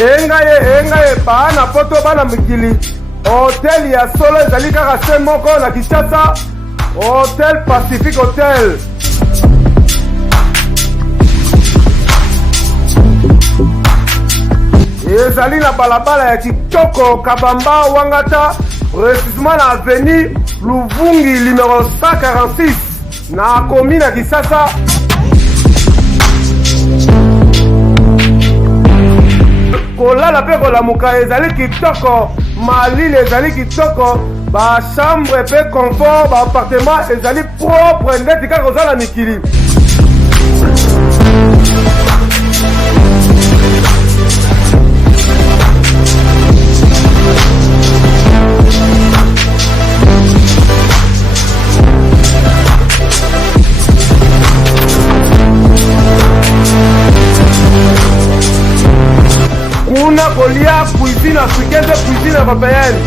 engaye bana poto bana mikili hotel ya solo ezali kaka se moko na Kinshasa, Hotel Pacific Hotel. Ezali na balabala ya Kitoko Kabamba Wangata, précisément na avenue Luvungi numéro 146 na commune ya Kinshasa. Kolala pe kolamuka ezali kitoko, malili ezali kitoko, ba chambre pe confort, ba appartement ezali propre ndeti kaka kozala mikili. Kuna kolia cuisine africaine de cuisine européenne.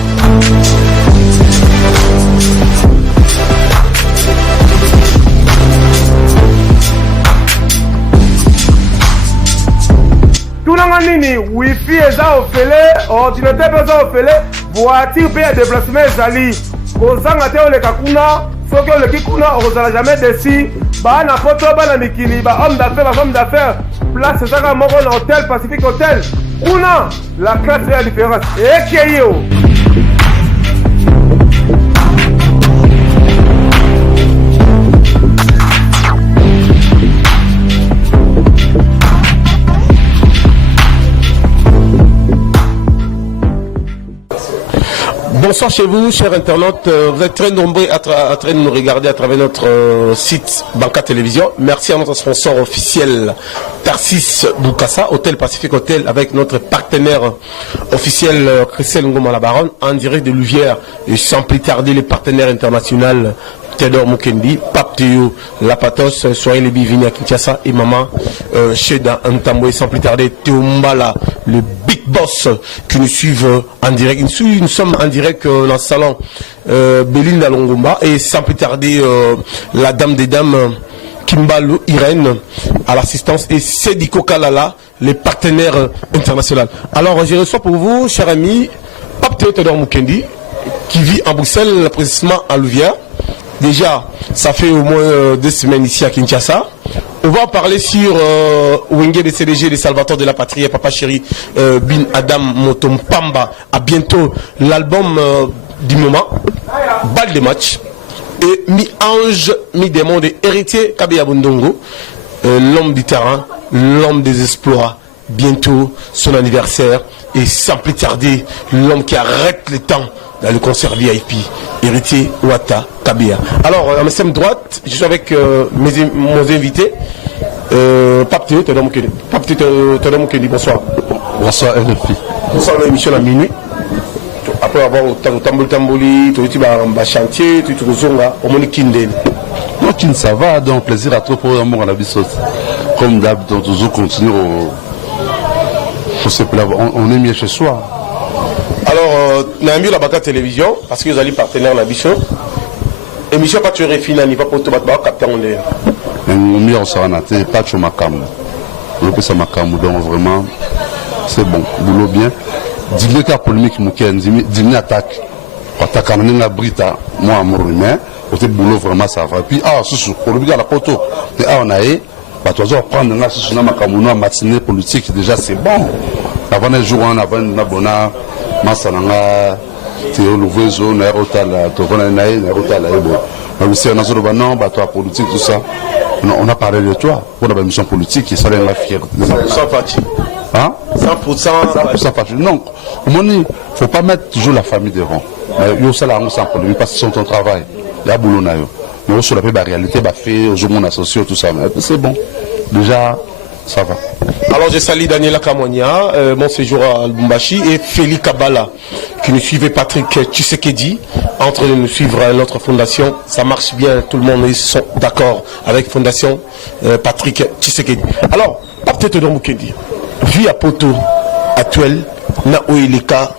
Tunanga nini wifi eza ofele, ordinateur eza ofele, voiture pe ya déplacement ezali. Kozanga te oleka kuna, soki oleki kuna ozala jamais déçu. Bana poto bana mikili, ba homme d'affaires, ba femme d'affaires. Place ezaka moko na Hotel Pacific Hotel. Una, la classe est la différence. Et qui est yo? Bonsoir chez vous, chers internautes. Vous êtes très nombreux à train de nous regarder à travers notre site Banca Télévision. Merci à notre sponsor officiel, Tarsis Boukassa, Hôtel Pacifique Hôtel, avec notre partenaire officiel, Christelle Ngoma la Baronne, en direct de Louvière. Et sans plus tarder, les partenaires internationaux, Théodore Mukendi, Pape Théo, La Patos, soyez les bienvenus à Kinshasa et Maman Cheda Ntamboué. Sans plus tarder, Théo Mbala, le big boss qui nous suivent en direct. Nous sommes en direct dans le salon Belinda Longomba et sans plus tarder, la dame des dames Kimbalou Irène à l'assistance et Sediko Kalala, les partenaires internationaux. Alors, je reçois pour vous, cher ami, Pape Théo Théodore Mukendi, qui vit en Bruxelles, précisément à Louvière. Déjà, ça fait au moins 2 semaines ici à Kinshasa. On va parler sur Wenge de CDG, de Salvatore de la Patrie, Papa Chéri, Bin Adam Motompamba. À bientôt, l'album du moment, balle de match. Et mi-ange, mi-démon de héritier Kabeya Bundongo, l'homme du terrain, l'homme des exploits. Bientôt, son anniversaire. Et sans plus tarder, l'homme qui arrête le temps dans le concert VIP, héritier Wata Kabea. Alors, à ma droite, je suis avec mes invités. Pape Théo Théodore Mukendi. Pape Théo Théodore Mukendi, bonsoir. Bonsoir, RFI. Bonsoir, l'émission à minuit. Après avoir tamboli, tu as chantier, tu as zonga, au moins Kinden. Moi, Kin, ça va, donc plaisir à toi pour l'amour à la bisous. Comme d'hab, donc toujours continuer on est mieux chez soi. Alors, nous avons mis la Banca Télévision, parce que vous allez partenaire la Bichon. Émission pas tu refines, n'y va pas pour te battre, capter en l'air. Nous mieux on s'en a été, pas de Makam. On peut ça Makam, donc vraiment, c'est bon, boulot bien. Dis-le qu'à polémique, dis-le attaque. Quand tu as quand même la brita, moi, à mon humain, côté boulot, vraiment, ça va. Et puis, pour le bien, la photo, on a eu, tu vas prendre un assistant Makamouna, matinée politique, déjà, c'est bon. Avant un jour, on avait un abonnement. Masananga, Théo Louvezo, Nairotala, Tovana Naï, Nairotala, Ebo. Mais si on a dit non, toi, politique, tout ça, on a parlé de toi pour la mission politique et ça l'est la fierté. 100% parti. Hein? 100% parti. Non, il ne faut pas mettre toujours la famille devant. Il y a aussi la sans polémique parce que c'est ton travail. Il y a boulot. Mais aussi la réalité, fait, aujourd'hui, on associe tout ça. C'est bon. Déjà, ça va. Alors je salue Daniela Kamonia, mon séjour à Lubumbashi et Félix Kabala qui nous suivait Patrick Tshisekedi en train de nous suivre à notre fondation. Ça marche bien, tout le monde ils sont d'accord avec fondation Patrick Tshisekedi. Alors, Pape Théodore Mukendi, vie à Poto actuelle, na Oileka,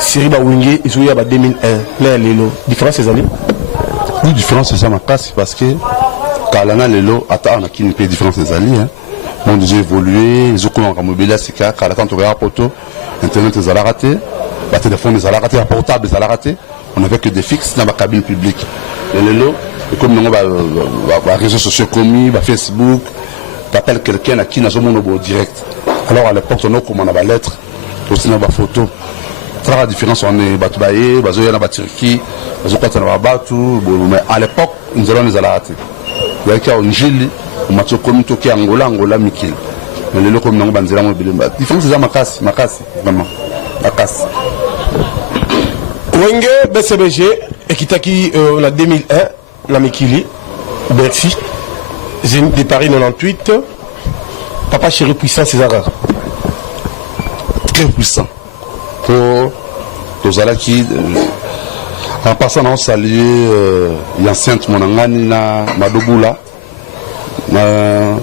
Siriba Wenge, Isoya 2001, là Lelo, différence ces années? Oui, différence c'est ça ma casse parce que Kalana Lelo, attends, on a qui une différence des alliés. Bon, déjà évolué, les autres ont mobilisé, c'est qu'à la temps, on a poto, Internet, les a raté, le téléphone, les a raté, le portable, les a raté. On n'avait que des fixes dans la cabine publique. Et les lots, comme nous avons les réseaux sociaux commis, Facebook, tu appelles quelqu'un à qui nous avons au direct. Alors à l'époque, on a comme on a des lettres, aussi dans la photo. La différence, on est Batoubaye, Bazoya, Turquie, Bazoya, Batou, mais à l'époque, nous allons les rater. Il y a un Gili, on a comme Toki Angola, Mikil. Mais les locaux n'ont pas de la différence, c'est Makassi, vraiment. Makassi. Wenge, BCBG, Ekitaki, en 2001, la Mikili, Bercy, Zénith de Paris 98, Papa Chéri puissant, César. Très puissant. Pour Tozalaki, en passant, on salue l'ancienne Monangani, Madobula, mon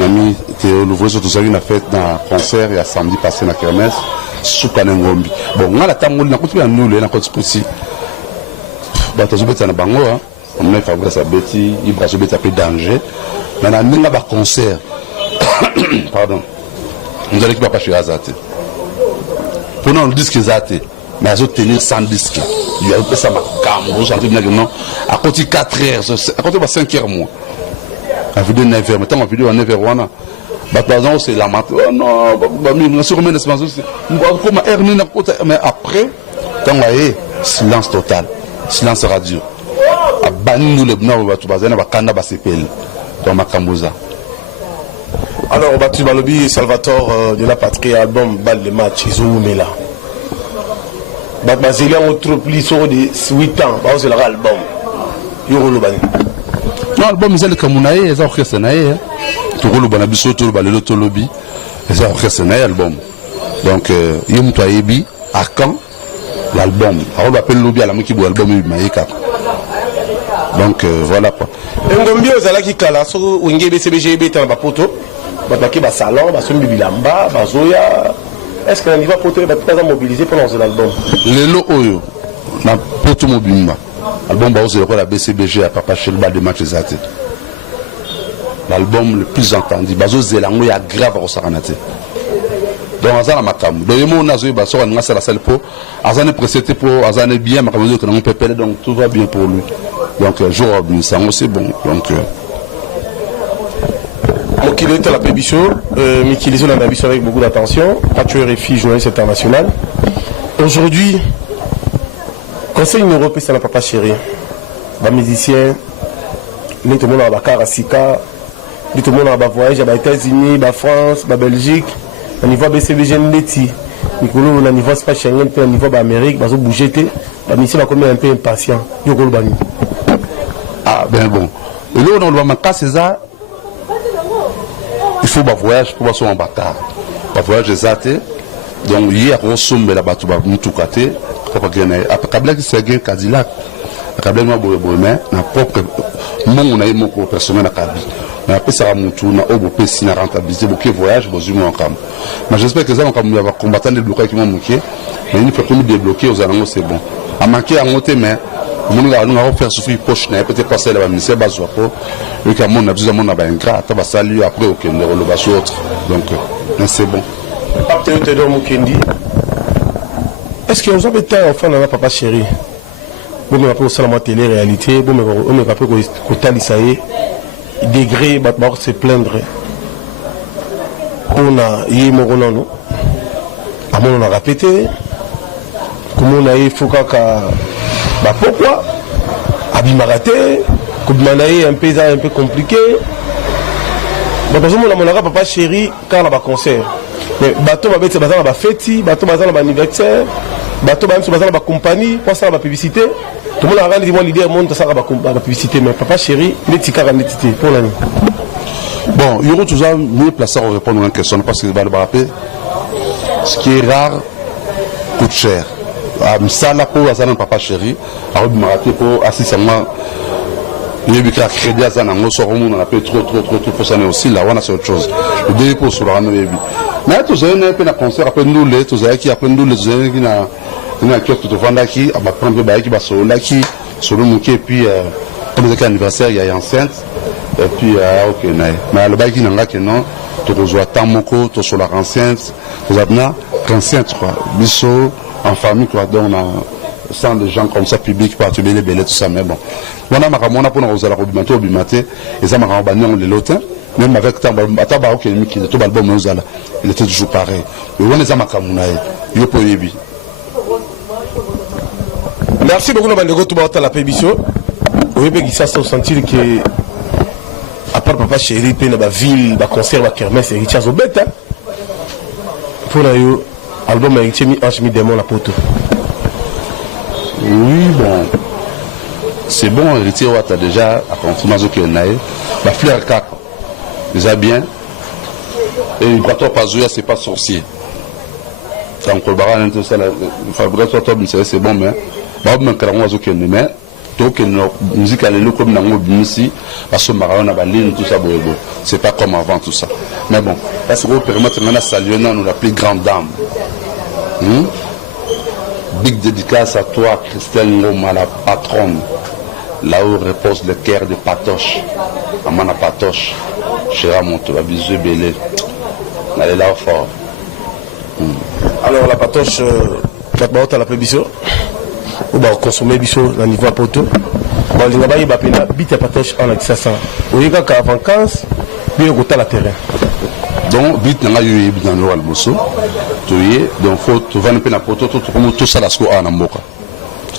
ami Théo Louvreau, Tozalaki a fait un concert il y a samedi passé dans la kermesse, sous Kanengombi. Bon, on a la table, on a continué à nous, on a continué aussi. Tozobeta na bango, on a fait ça bêtis, il va se mettre à peu danger. Mais on a mis un concert, pardon, nous allons pas chez Azate. Prenons le disque Zate, mais ils ont tenu 100 disques. Il y a un peu ça, à côté 4 heures, à côté 5 heures, moi. À vidéo 9 heures, mais tant à vidéo à 9 heures, par exemple, c'est la mat. Oh non, mais après, tant silence total, silence radio. À banni nous les bnas, on va kanda basepel dans ma Kambuza. Alors, Batu Balobi, Salvatore de la patrie, album Balle de match, ils ont mis là. Bazélia, on trouve plus sur de 8 ans, c'est leur album. Yoro Lobani. Non, l'album, ils ont le Kamounaï, ils ont orchestré Naï. Tout le Banabiso, tout le Balelo, tout le lobby, ils ont orchestré Naï, album. Donc, Yom Toayebi, à quand l'album. Alors, on appelle lobby à la Miki, l'album, Maïka. Donc, voilà quoi. Ngombi, Ozalaki Kala, sur Wenge BCBG, Bétan, Bapoto. Bataki ba salon, ba sombi bilamba, ba zoya. Est-ce que niveau poto va pas mobiliser pour lancer l'album? Les lots oyo na poto mobimba. Album ba ozo la BCBG à Papa Chelba de match Zate. L'album le plus entendu, bazo zelango ya grave au saranate. Donc azana makam. Donc yemo na zoya ba so nga sala sel po, azane précédé pour azane bien makam que on peut peler donc tout va bien pour lui. Donc jour ça c'est bon. Donc Mokilo est à la Pébicho, Mikilizo l'a vu avec beaucoup d'attention, actuel RFI, journaliste international. Aujourd'hui, Conseil européen, c'est la Papa Chéri. Les musiciens, tout le monde a Karasika, tout le monde a voyagé aux États-Unis, à France, à Belgique, au niveau BCBG, Mikolo, au niveau espace Schengen, au niveau d'Amérique, ils ont bougé, les musiciens sont un peu impatients. Ah, ben bon. Et là, on doit manquer c'est ça. Il faut un voyage pour passer en bâtard. Un voyage exacté. Donc, hier, on somme la bateau, on tout côté. Après, Kabila qui s'est gagné Cadillac. Kabila m'a bourré, mais, na propre, moi, on a eu mon personnel à Kabi. Mais après, ça va mon tour, na obo pesi, na rentabilité, beaucoup de voyages, beaucoup de cam. Mais j'espère que ça, on va combattre les blocages qui m'ont manqué. Mais il faut que nous débloquer aux alentours, c'est bon. À manquer à monter, mais, nous allons faire souffrir poche, peut-être passer la ministère, bazoapo. Le Cameroun a besoin de un gras, tu vas saluer après, ok, on va sur autre. Donc, c'est bon. Est-ce que vous avez été enfant dans la Papa Chéri? Vous me rappelez aussi la télé-réalité, vous me rappelez qu'au Talisaïe, degré, va se plaindre. On a eu mon nom, on a répété, comment on a eu Fokaka, pourquoi? Abimaraté, comme on a eu un paysage un peu compliqué. Par exemple, on a Papa Chéri quand on a un concert. Mais bateau va être basé dans la fête, bateau basé dans l'anniversaire, bateau basé dans la compagnie, pour ça la publicité. Tout le monde a regardé l'idée monde ça la publicité, mais Papa Chéri, il est tika identité pour l'année. Bon, il y aura toujours mieux placé à répondre à une question parce que va le rappeler. Ce qui est rare coûte cher. Ça là pour ça Papa Chéri, a remarqué pour assistement. Il y a eu un crédit à ça, on a payé trop pour ça aussi là, on a c'est autre chose. Le dépôt sur la baby. Mais tous les un peu na concert après nous les tous les qui après nous les qui na qui tout vendre qui va prendre bail qui va sur là qui sur le mouquet puis comme c'est anniversaire il y a enceinte et puis ok mais le bail qui n'a que non tu reçois tant moko tu sur la renseigne vous avez renseigne quoi biso en famille quoi donc sans des gens comme ça public particulier les belles tout ça mais bon on a makamona pour nous aller au bimaté et ça m'a ramené on les lotin même avec Ataba ok qui est tout album nous allons il était toujours pareil et on les a makamona yo pour yebi. Merci beaucoup Nabandego tout à la pébition. Oui mais ça se sentir que à part papa chéri pe na ba ville ba concert ba kermesse Richard Zobeta pour la yo album avec mi ange mi démon la poto. Oui, bon, c'est bon, héritier, tu as déjà à confirmation qu'il y en a. La fleur 4, déjà bien. Et le bateau pas joué, c'est pas sorcier. Donc, le baran, tout ça, la fabrication, c'est bon, mais bah, même quand on a joué, mais donc, la musique, elle est comme dans le ici, parce que Maran a balayé tout ça, c'est pas comme avant tout ça. Mais bon, est-ce que vous permettez de saluer nous la plus grande dame? Big dédicace à toi, Christelle Ngoma, la patronne. Là où repose le cœur de Patoche. Amana Patoche. Chéra Monto, la bisou belé. Elle est là fort. Alors la Patoche, tu as la pébition. Ou bien consommer biso à niveau à poto. Bon, il y a des bite à Patoche en accès. Ou il y a des vacances, puis il y a la terrain. Donc, vite, il y a eu dans le Albosso. Donc, faut tu vas pas poto tout ça la sco à Namboka.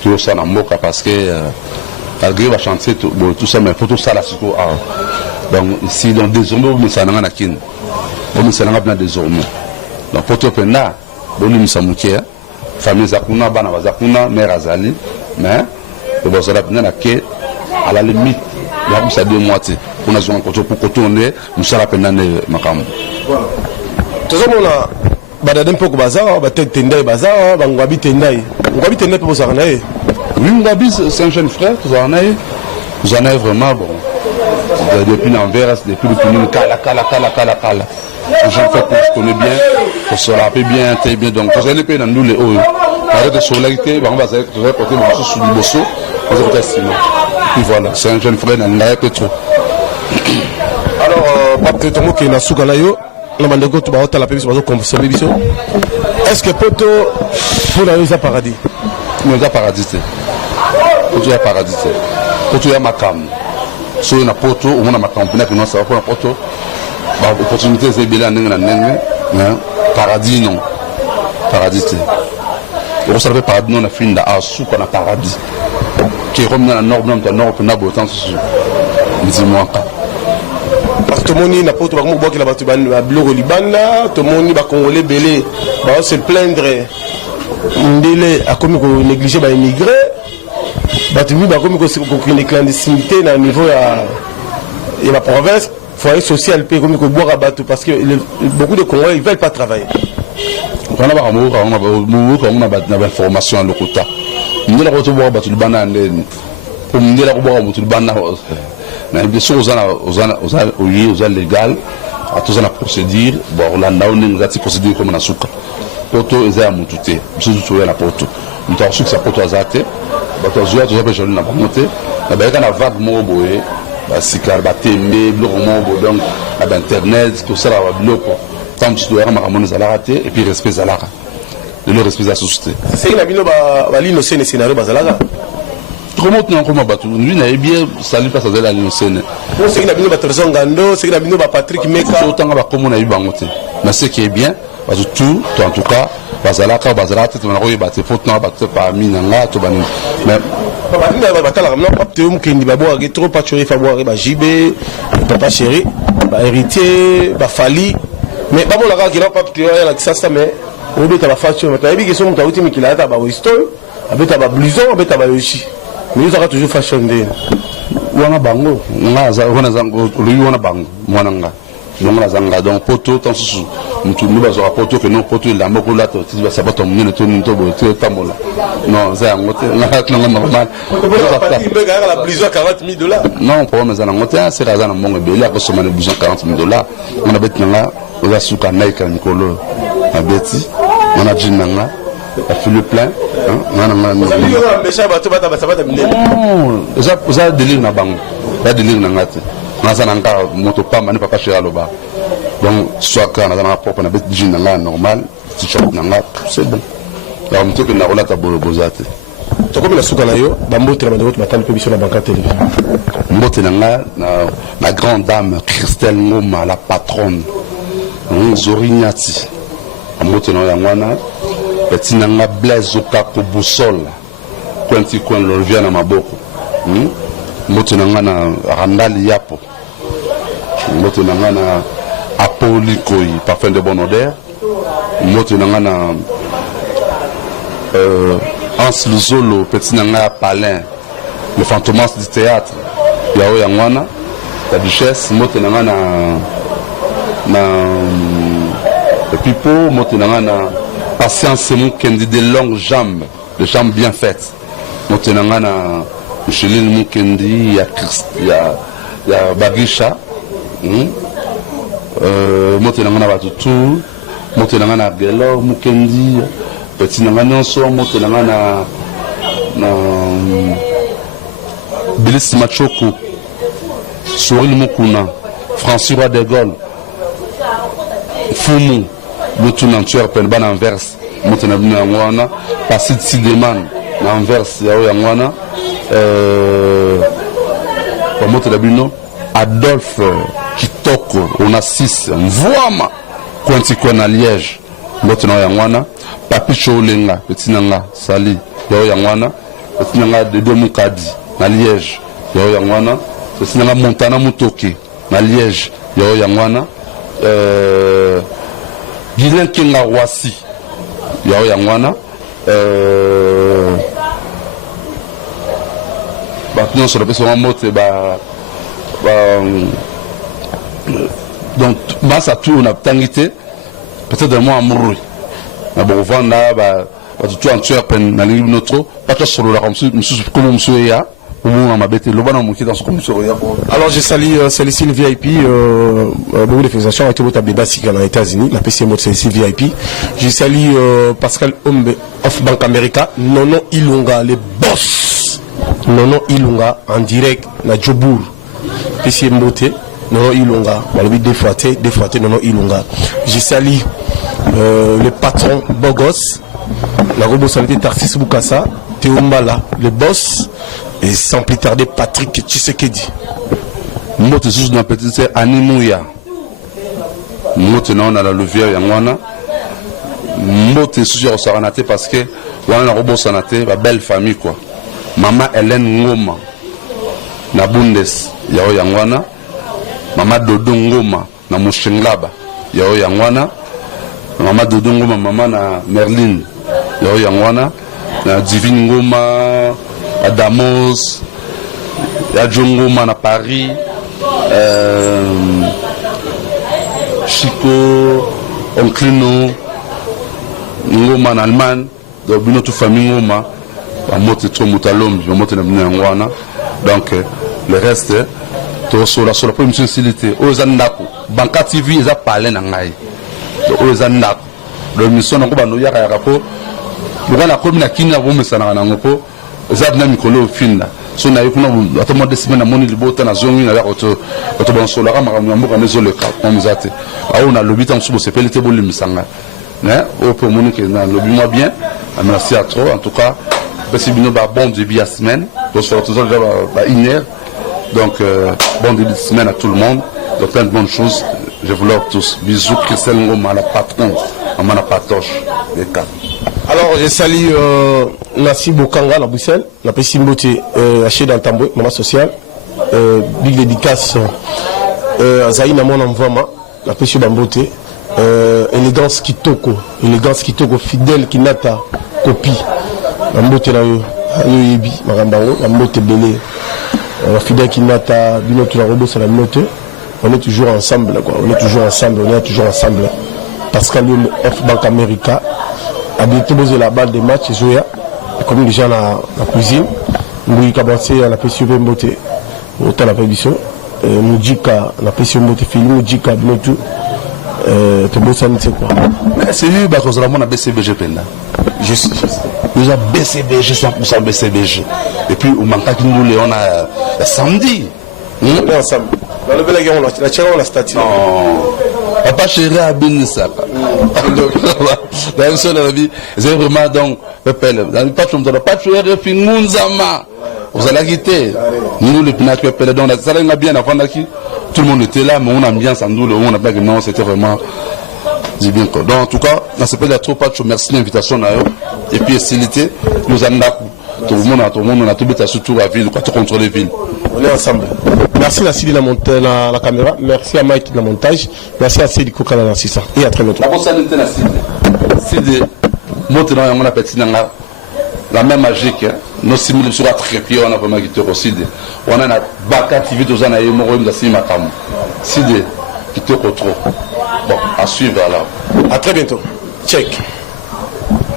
Tout ça Namboka parce que malgré va chanter tout ça mais faut tout ça la sco à. Donc ici dans désormais on ça n'a kin. On ça n'a pas désormais. Donc poto pena bon nous sommes famille zakuna bana zakuna mère azali mais le boss là pena que à la limite il y a ça deux moitié. On a joué poto pour tourner nous ça la pena makam. Voilà. Tout ça on a badadem poko bazar batek tendai bazar bangwabi tendai pour ça nae oui Ngabi c'est un jeune frère vous en avez vraiment bon depuis l'envers depuis le film kala un jeune frère que je connais bien pour se rappeler bien très bien donc vous allez payer dans nous les hauts avec des solidarités on va porter le morceau sur le bosso vous êtes sinon puis voilà c'est un jeune frère dans la pétro alors pape tomo qui na sukanayo la mandego tu ba la pébition bazo consommer biso est-ce que poto pour la rose paradis nous a paradis poto ya paradis poto ya makam so na poto on a makam pina que non ça va pour poto ba opportunité c'est bien na nenge paradis non paradis on se fait paradis non na fin da asu na paradis qui remet na nord na botan sur dis-moi parce que tout le monde n'a pas tout le monde qui là-bas tu vas bloquer Libana tout le monde va congolais belé va se plaindre ndélé à comme négliger ba immigré ba tu va comme une clandestinité dans niveau et la province foyer social peut comme boire à bateau parce que beaucoup de Congolais ils veulent pas travailler on a formation à l'Okota nous la retour boire bateau Libana pour nous la boire bateau Libana mais bien sûr aux légal à tous la procédure bon là nous avons procédure comme na suka poto eza mutute biso la poto nous avons su que ça poto azate bato zoya to zabe joli na monter na ba kana vague mo boye ba sikar ba tembe bloko mo bo donc à internet tout ça la bloko tant que doit ramon za la raté et puis respect za la le respect za société c'est na bino ba lino sene scénario ba za la comment tu n'as pas lui n'a bien salut pas ça de la lincene c'est que bino ba Trésor Ngando c'est que bino ba Patrick Meka autant ba comme on a eu bangote mais ce qui est bien parce que tout en tout cas bazalaka tu vas royer battre faut non battre parmi nanga to ban mais ba batala non pas te mkendi ba boire trop pas tuer fa boire ba JB papa chéri ba héritier ba Fali mais ba bola ka pas te la ça mais on beta ba fature mais tabi que son ta ultime qui la ta ba Winston abeta ba blouson abeta ba yoshi mais ils aura toujours fashion de wana bango ngaza wana zango lui wana bango mwananga donc la zanga donc poto tant sous mutu nous bazo poto que non poto la moko la to ti ba sabato mune to nto bo ti tamola non za ngote na normal la blouson $40,000 non pour mais na ngote c'est la zana mongo beli ko soma na blouson $40,000 on a betnanga oza suka naika nikolo na beti on a jinanga a fait le plein ça délire na bango ça délire na ngate Nazananga moto pas mani papa chez Aloba. Donc soit quand nazana propre na bet jean normal, t-shirt nanga, c'est bon. Alors moto que na rola ta bozate. Tu comme la souka na yo, bambote na bandeko matali pe biso na banka télévision. Mbote nanga na grande dame Christelle Ngoma, la patronne. Zorignati. Mbote na yangwana, petit nanga Blaise Okako Boussol. Kwenti kwen l'olvia na maboko. Mbote nanga na Randali Yapo. Mbote nanga na Apoli Koi, parfum de bonne odeur. Mbote nanga na Hans Luzolo, petit nanga Palin, le fantomas du théâtre. Yao Yangwana, la duchesse, mbote nanga na Pipo, mbote nanga na Patience Moukendi, de longues jambes, de jambes bien faites. Mbote nanga na Micheline Moukendi, ya Bagisha. Mbote nanga na Batutu, mbote nanga na Gelor Moukendi, petit nanga nyonso, mbote nanga na Bilis Machoko, Soril Mukuna, Francis Roy de Gaulle, Fumu, Moutoun Antwerpen, Ban Anvers, Moutoun Abine Angwana, Passid Sideman, Anvers, Yao Yangwana, Moutoun Abino, Adolphe Kitoko, on a 6, Mvouama, Kwantikwen à Liège, Moutoun Yangwana, Papi Cholenga, Petit Nanga, Sali, Yao Yangwana, Petit Nanga de Domukadi, na Liège, Yao Yangwana, Petit Nanga Montana Mutoki, na Liège, Yao Yangwana, Guilain Kenga Wasi, Yao Yangwana, Nous sur le PSO Mote, donc, ça tout, on a tangité, peut-être moi amoureux. Mais bon, on va là, tout en tueur, na ligne notre, pas tout sur le monsieur, comme monsieur ya, au moins on m'a bêté, le bon homme qui est dans ce comme sur. Alors, je salue Célicile VIP, beaucoup de fédérations avec votre débat dans les États-Unis, la PCM Célicile VIP. Je salue Pascal Ombe of Bank America, Nono Ilunga, les boss. Nono Ilunga en direct, na Djobour, PCM Moté, Nono Ilunga, deux fois, Nono Ilunga. Je salue le patron Bogos, la robot-santé Tarsis Boukassa, Théo Mbala, le boss, et sans plus tarder Patrick Tshisekedi. Moi, je suis dans le petit, c'est Animouya. Moi, je suis dans la Louvière Yangwana. Moi, je suis au Saranaté parce que, on a un robot Sanaté, la belle famille, quoi. Maman Hélène Ngoma, na Bundes, Yao Yangwana. Maman Dodo Ngoma, na Mouchenglaba, Yao Yangwana. Maman Dodo Ngoma, maman na Merlin, Yao Yangwana. Na Divine Ngoma, Adamos, Yadjongoma na Paris, Chico, Onclino, Ngoma en Allemagne, donc notre famille Ngoma, on monte trop Moutalom, on monte na Ngwana, donc le reste, tout sur la première facilité, aux Andako, Banka TV, ils ont parlé na ngai, aux Andako, le mission na Kuba no yaka yakapo. Le la commune à Kina, vous me savez, Zabna Mikolo Finla. So na yukuna atoma des semaines à moni libota na zongi na auto bon solara makambo na zole ka komzate. Aou na lobby tam subo sepeli te boli misanga. Né au pour moni que na lobby moi bien. Merci à trop en tout cas. Parce que bino ba bon début à semaine. Donc sur tout ça ba iner. Donc bon début de semaine à tout le monde. Donc plein de bonnes choses. Je vous love tous. Bisous Christelle Ngoma la patron. Maman la patoche. Les cas. Alors, je salue Nassi Bokanga, la Bruxelles, la Pessimbote, Haché dans Tamboué, maman sociale, big dédicace à Zaïna Mon Envama, la Pessi Bambote, élégance Kitoko, fidèle Kinata, copie, Bambote là, Yebi, Marambao, Bambote Belé, fidèle Kinata, Binotu la Robo, c'est la note, on est toujours ensemble, quoi, on est toujours ensemble. Pascal F Bank America. Habité poser la balle des matchs, Zoya, comme déjà la cuisine, nous avons commencé à la PCV Mbote, autant la prévision, Moudjika, la PCV Mbote, Fili Moudjika, Binotu, Tobosan, c'est quoi? C'est lui, parce que on a BCBG Penda. Je sais. Nous avons BCBG, 100% BCBG. Et puis, au manque de nous, on a samedi. On est ensemble. La tirée, on la statue. Non. Papa chéri a bien ça. Dans une seule vie, c'est vraiment donc, Pépele. Dans le patron, pas de chéri, puis Mounzama. Vous allez quitter. Nous, le pinard, Pépele, donc, ça l'a bien avant d'acquis. Tout le monde était là, mais on a ambiance en nous, on n'a pas que non, c'était vraiment. Bien quoi. Donc, en tout cas, dans ce pays, il y a trop pas de merci l'invitation. Et puis, facilité, nous avons tout le monde, on a tout mis surtout la ville, tout contrôler la ville. On est ensemble. Merci à Sidi la caméra, merci à Mike le montage, merci à Sidi Koka la l'assistant. Et à très bientôt. La constante est Sidi, maintenant, on a petit la même magique, nos simili sur la trépied, on a vraiment quitté aussi. On a la baka TV, tous en a eu mon rôle de Sidi Makam. Sidi, quitté trop. Bon, à suivre alors. À très bientôt. Check.